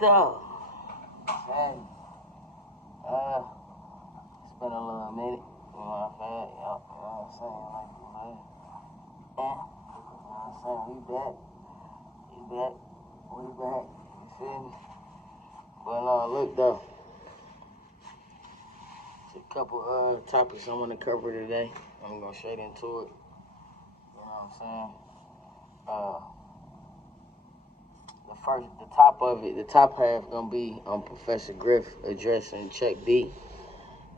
though. Hey, it's been a little minute. You know what I'm saying? You know what I'm saying? Like, man. You know what I'm saying? We back. We back. You feel me? But look though. It's a couple topics I want to cover today. I'm gonna straight into it. You know what I'm saying? The top half gonna be on Professor Griff addressing Chuck D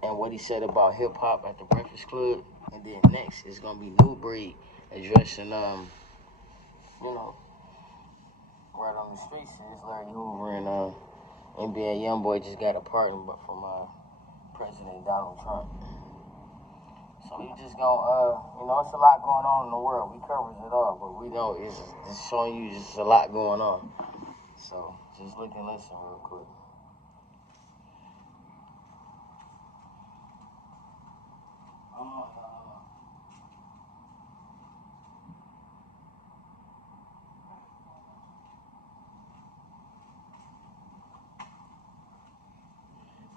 and what he said about hip hop at the Breakfast Club, and then next is gonna be New Breed addressing you know, right on the streets is Larry Hoover and NBA YoungBoy just got a pardon from President Donald Trump. So we just gonna it's a lot going on in the world. We covers it all, but we know it's just showing you just a lot going on. So just look and listen real quick.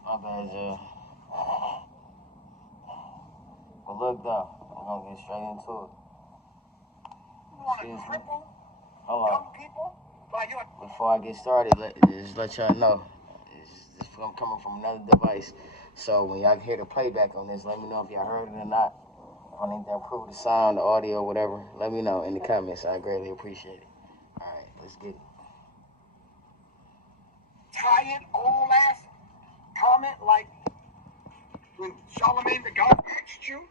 My bad, but look though, I'm gonna get straight into it. Excuse me. Hold on. Before I get started, just let y'all know, this is coming from another device. So when y'all hear the playback on this, let me know if y'all heard it or not. If I need to improve the sound, the audio, whatever, let me know in the comments. I greatly appreciate it. All right, let's get it. Tired old ass comment like when Charlemagne the God asked you,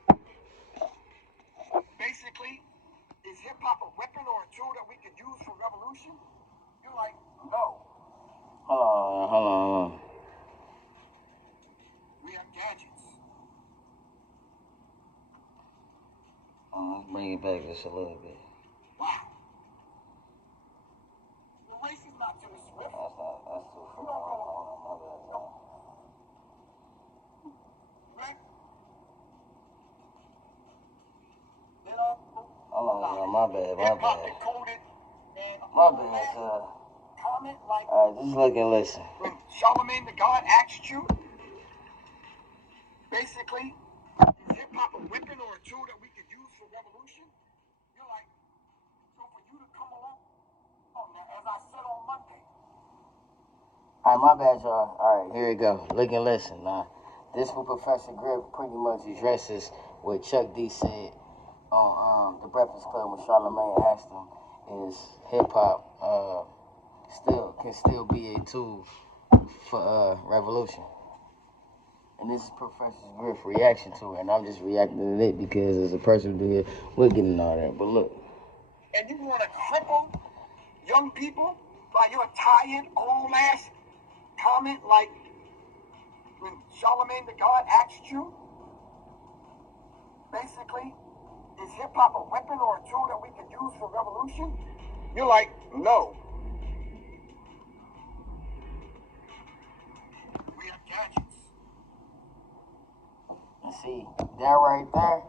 basically, is hip hop a weapon or a tool that we can use for revolution? You're like, no. Hold on. We have gadgets. Let's bring it back just a little bit. Wow. The race is not to the swift. That's too far. Right? You know? Hold on, my bad. Hip-hop decoded and My bad, comment like just look and listen. when Charlemagne the God asked you, basically, is hip-hop a weapon or a tool that we could use for revolution? You're like, so for you to come along, as I said on Monday. All right, my bad, y'all. All right, here we go. Look and listen. Now, this what Professor Griff pretty much addresses what Chuck D said on the Breakfast Club when Charlemagne asked him, is hip-hop can still be a tool for revolution? And this is Professor Griff's reaction to it, and I'm just reacting to it because as a person who here, we're getting all that. But look. And you want to cripple young people by your tired old ass comment like when Charlemagne the God asked you, basically, is hip-hop a weapon or a tool that we can use for revolution? You're like, no. We have gadgets. See, that right there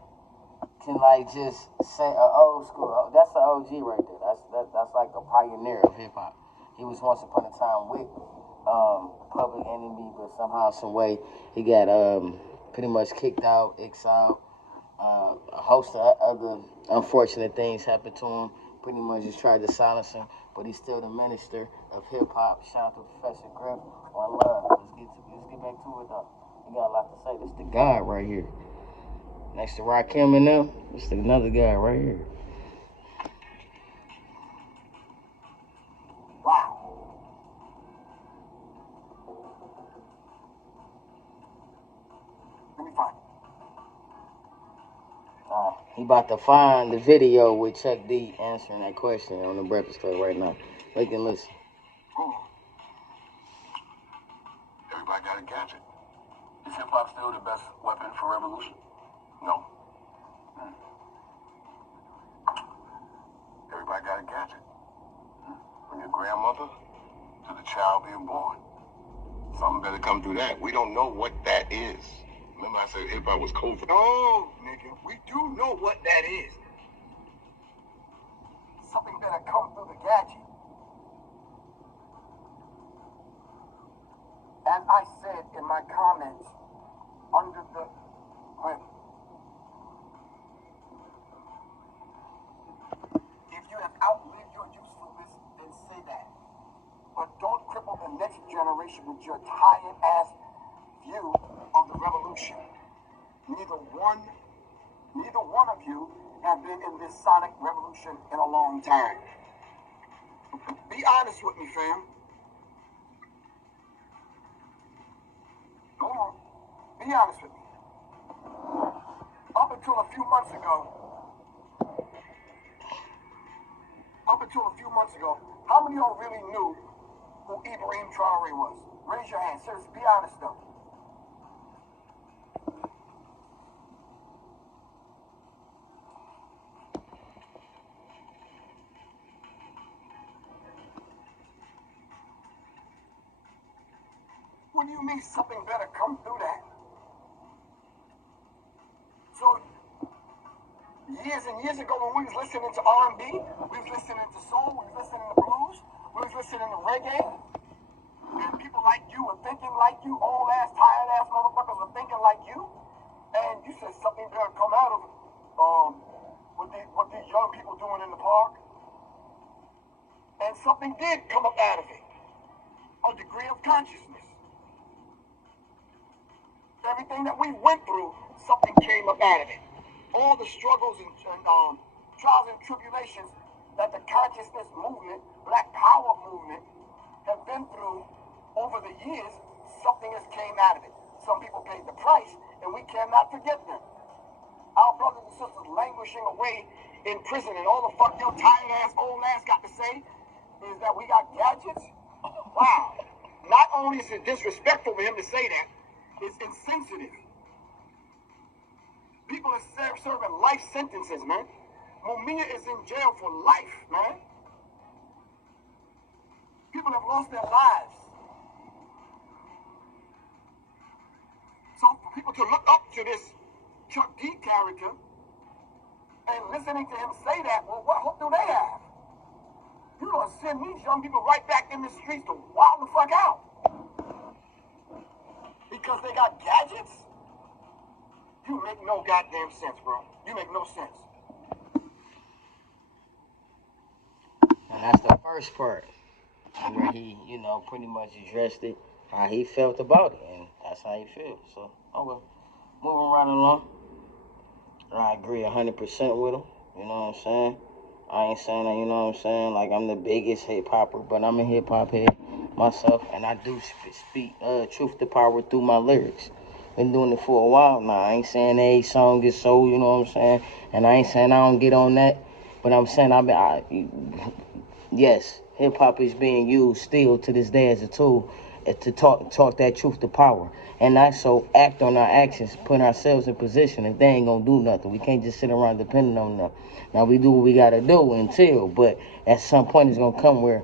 can like just say an old school. That's an OG right there. That's like a pioneer of hip hop. He was once upon a time with Public Enemy, but somehow, some way, he got pretty much kicked out, exiled. A host of other unfortunate things happened to him. Pretty much just tried to silence him, but he's still the minister of hip hop. Shout out to Professor Griff. One love. Let's get back to it though. He got a lot to say. This the God right here. Next to Rakim and them, this another guy right here. Wow. Let me find it. He about to find the video with Chuck D answering that question on the Breakfast Club right now. Look and listen. Everybody got a gadget. Is hip-hop still the best weapon for revolution? No. Everybody got a gadget. From your grandmother to the child being born. Something better come through that. We don't know what that is. Remember I said hip-hop was covert. No, nigga. We do know what that is. Something better come through the gadget. as I said in my comments under the clip, if you have outlived your usefulness, then say that. But don't cripple the next generation with your tired-ass view of the revolution. Neither one of you have been in this sonic revolution in a long time. Be honest with me, fam. Go on. Be honest with me. Up until a few months ago, how many of y'all really knew who Ibrahim Traore was? Raise your hand. Seriously, be honest though. What do you mean something better come through that? So, years and years ago when we was listening to R&B, we was listening to soul, we was listening to blues, we was listening to reggae, and people like you were thinking like you, old ass, tired ass motherfuckers were thinking like you, and you said something better come out of what these young people doing in the park, and something did come up out of it, a degree of consciousness. Everything that we went through, something came up out of it. All the struggles and trials and tribulations that the consciousness movement, Black Power movement, have been through over the years, something has came out of it. Some people paid the price, and we cannot forget them. Our brothers and sisters languishing away in prison, and all the fuck your tired ass, old ass got to say is that we got gadgets? Wow. Not only is it disrespectful for him to say that, it's insensitive. People are serving life sentences, man. Mumia is in jail for life, man. People have lost their lives. So for people to look up to this Chuck D character and listening to him say that, well, what hope do they have? You gonna send these young people right back in the streets to wild the fuck out. Because they got gadgets? You make no goddamn sense, bro. You make no sense. And that's the first part where he, pretty much addressed it, how he felt about it, and that's how he feels. So, well, moving right along. I agree 100% with him. You know what I'm saying? I ain't saying that, like I'm the biggest hip-hopper, but I'm a hip-hop head myself, and I do speak truth to power through my lyrics. Been doing it for a while now. I ain't saying a song is so, you know what I'm saying? And I ain't saying I don't get on that, but I'm saying yes, hip-hop is being used still to this day as a tool to talk that truth to power. And also act on our actions, put ourselves in position. If they ain't gonna do nothing, we can't just sit around depending on them. Now we do what we gotta do but at some point it's gonna come where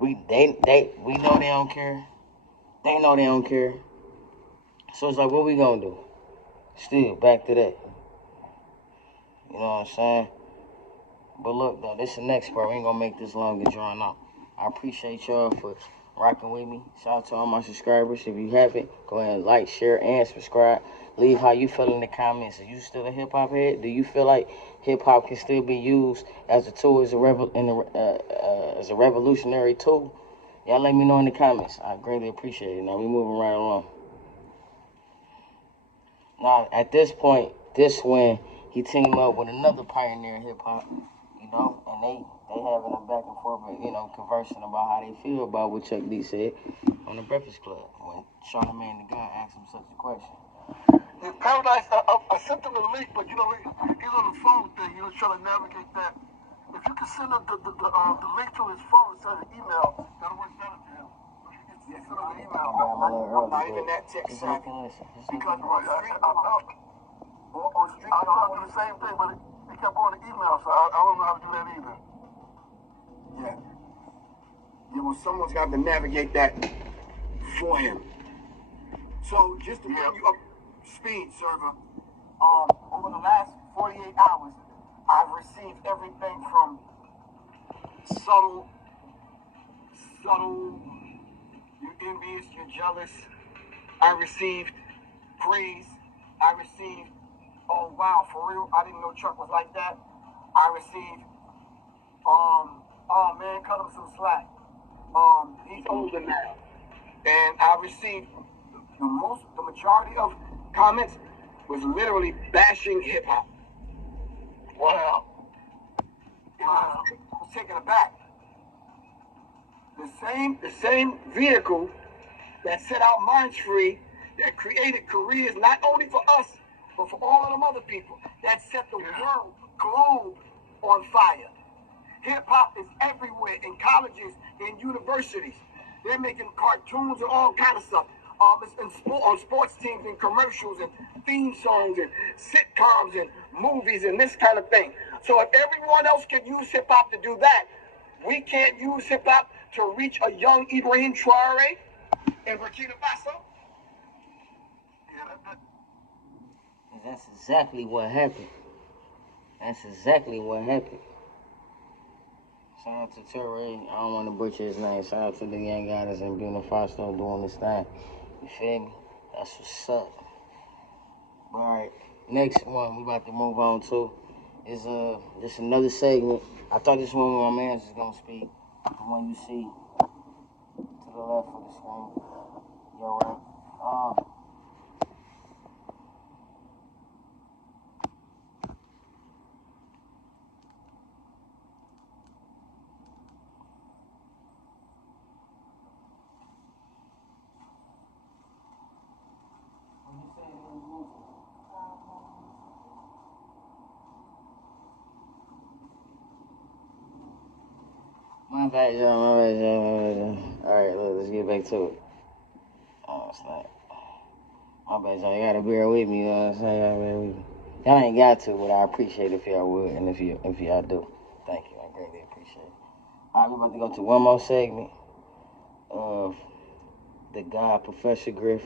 we know they don't care. They know they don't care. So it's like, what we gonna do? Still back to that. You know what I'm saying? But look though, this is the next part. We ain't gonna make this long and drawn out. I appreciate y'all for rocking with me. Shout out to all my subscribers. If you haven't, go ahead and like, share, and subscribe. Leave how you feel in the comments. Are you still a hip-hop head? Do you feel like hip-hop can still be used as a tool, as a revolutionary tool? Y'all let me know in the comments. I greatly appreciate it. Now we moving right along. Now at this point, when he teamed up with another pioneer in hip-hop, and they having a back and forth, conversing about how they feel about what Chuck D said on the Breakfast Club when Charlamagne the God asked him such a question. In Paradise, I sent him a link, but he's on the phone thing. He was trying to navigate that. If you can send him the link to his phone, send an email, that'll work better for him. Yeah, send him an email. I'm not even that tech savvy. Because on street, I know how to do the same thing, but it kept going to email, so I don't know how to do that either. Yeah. Well, someone's got to navigate that for him. So, just to bring you up speed, server, over the last 48 hours, I've received everything from subtle, envious, you're jealous. I received praise. I received, oh wow, for real, I didn't know Chuck was like that. I received, oh man, cut him some slack. He's older now. And I received the majority of comments was literally bashing hip hop. Wow. And I was taken aback. The same vehicle that set our minds free, that created careers not only for us, but for all of them other people, that set the world globe on fire. Hip hop is everywhere, in colleges, in universities. They're making cartoons and all kind of stuff. It's on sports teams and commercials and theme songs and sitcoms and movies and this kind of thing. So if everyone else can use hip hop to do that, we can't use hip hop to reach a young Ibrahim Traore in Burkina Faso. That's exactly what happened. That's exactly what happened. Shout out to Traore. I don't want to butcher his name. Shout out to the young guy that's in Burkina Faso doing this thing. You feel me? That's what's up. Alright, next one we about to move on to is just another segment. I thought this one with my man was gonna speak. The one you see to the left of the screen. Yo, right? My bad, y'all. Alright, let's get back to it. Oh, it's not. My bad, y'all. You gotta bear with me, you know what I'm saying? Y'all bear with me. Y'all ain't got to, but I appreciate it if y'all would, and if y'all do. Thank you, I greatly appreciate it. Alright, we're about to go to one more segment of the guy, Professor Griff,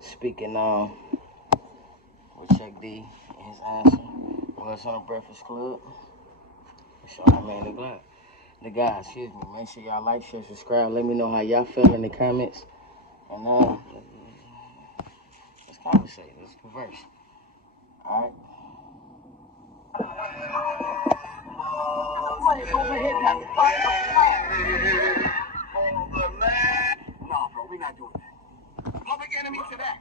speaking on with Chuck D and his answer. What's on the Breakfast Club? It's your man, the guy, excuse me. Make sure y'all like, share, subscribe. Let me know how y'all feel in the comments. And let's conversate. Let's converse. Alright? No, bro, we're not doing that. Public enemy to that.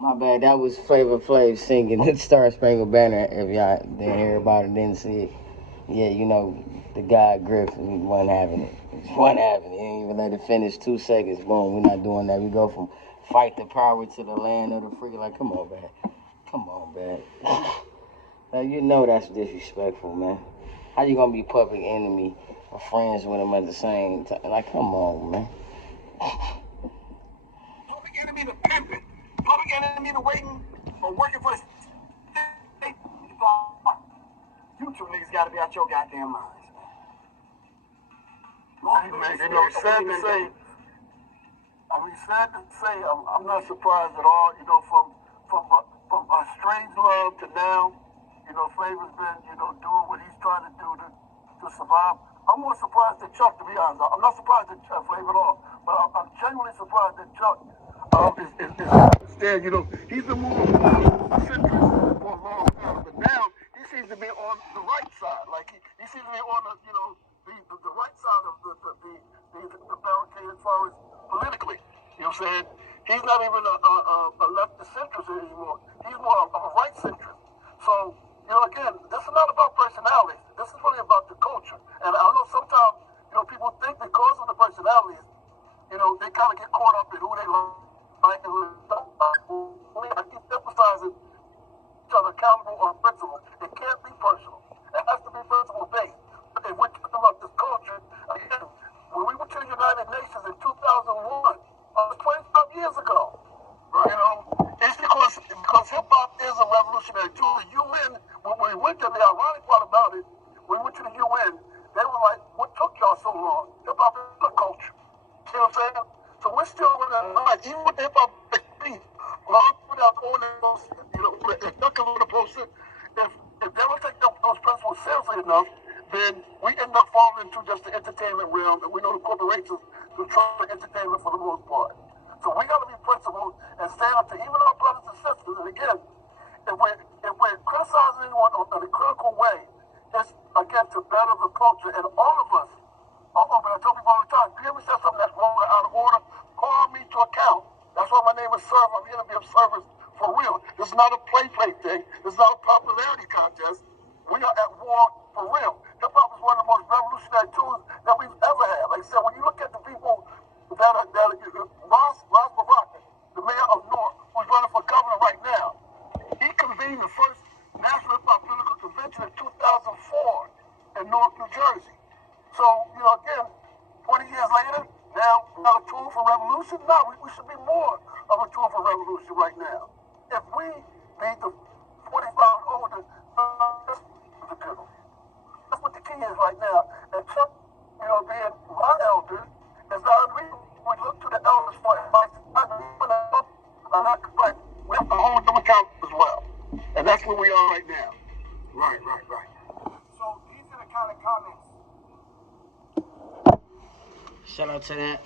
My bad, that was Flavor Flav singing the Star Spangled Banner. If y'all didn't hear about it, didn't see it. Yeah, you know, the guy Griff, he wasn't having it. He didn't even let it finish 2 seconds. Boom, we're not doing that. We go from fight the power to the land of the free. Like, come on, man. Come on, man. Now, you know that's disrespectful, man. How you gonna be public enemy or friends with him at the same time? Like, come on, man. Public enemy to pimping. Public enemy to waiting or working for the state. You two niggas gotta be out your goddamn minds. Sad to say, I'm not surprised at all, you know, from a strange love to now, you know, Flavor's been, you know, doing what he's trying to do to survive. I'm more surprised at Chuck, to be honest. I'm not surprised at Flavor at all, but I'm genuinely surprised that Chuck you know, he's been moving centrist for a long time, but now he seems to be on the right side. Like he seems to be on the, you know, the right side of the barricade as far as politically. You know what I'm saying? He's not even a left centrist anymore. He's more of a right centrist. So, you know, again, this is not about personalities. This is really about the culture. And I know sometimes, you know, people think because of the personalities, you know, they kind of get caught up in who they like. I keep emphasizing each other accountable on principle. It can't be personal. It has to be principle based. If we're talking about this culture, again, when we went to the United Nations in 2001, 25 years ago, right? You know, it's because hip hop is a revolutionary tool. The UN, when we went to the ironic part about it, when we went to the UN, they were like, "What took y'all so long? Hip hop is a culture." You know what I'm saying? So we're still running line, even with hip hop beat, long without all those, you know, if they don't take those principles seriously enough, then we end up falling into just the entertainment realm, and we know the corporations control the entertainment for the most part. So we got to be principled and stand up to even our brothers and sisters. And again, if we're criticizing anyone in a critical way, it's again to better the culture. And all of us are open. I tell people all the time, if you ever say something that's wrong or out of order, call me to account. That's why my name is Serve. I'm here to be of service for real. This is not a play thing. This is not a popularity contest. We are at war for real. Hip hop is one of the most revolutionary tools that we've ever had. Like I said, when you look at the people that are Ras Baraka, the mayor of Newark, who's running for governor right now, he convened the first National Hip Hop Political Convention in 2004 in Newark, New Jersey. So, again, 20 years later, now another tool for revolution? No, we should be more of a tool for revolution right now. If we need the 45 older, that's what the key is right now. And Chuck, being my elder, is not unreasonable. We look to the elders for advice. We have to hold them accountable as well. And that's where we are right now. Right. So these are the kind of comments. Shout out to that.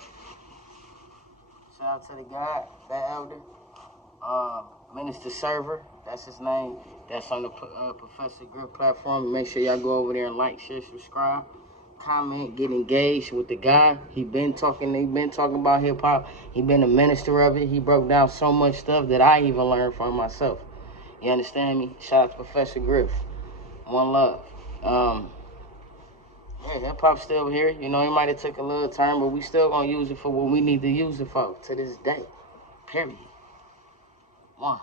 Shout out to the guy, that elder. Minister Server, that's his name. That's on the Professor Griff platform. Make sure y'all go over there and like, share, subscribe, comment, get engaged with the guy. He been talking about hip hop. He been a minister of it. He broke down so much stuff that I even learned from myself. You understand me? Shout out to Professor Griff. One love. Yeah, hip hop's still here. He might have took a little turn, but we still gonna use it for what we need to use it for to this day. Period. One.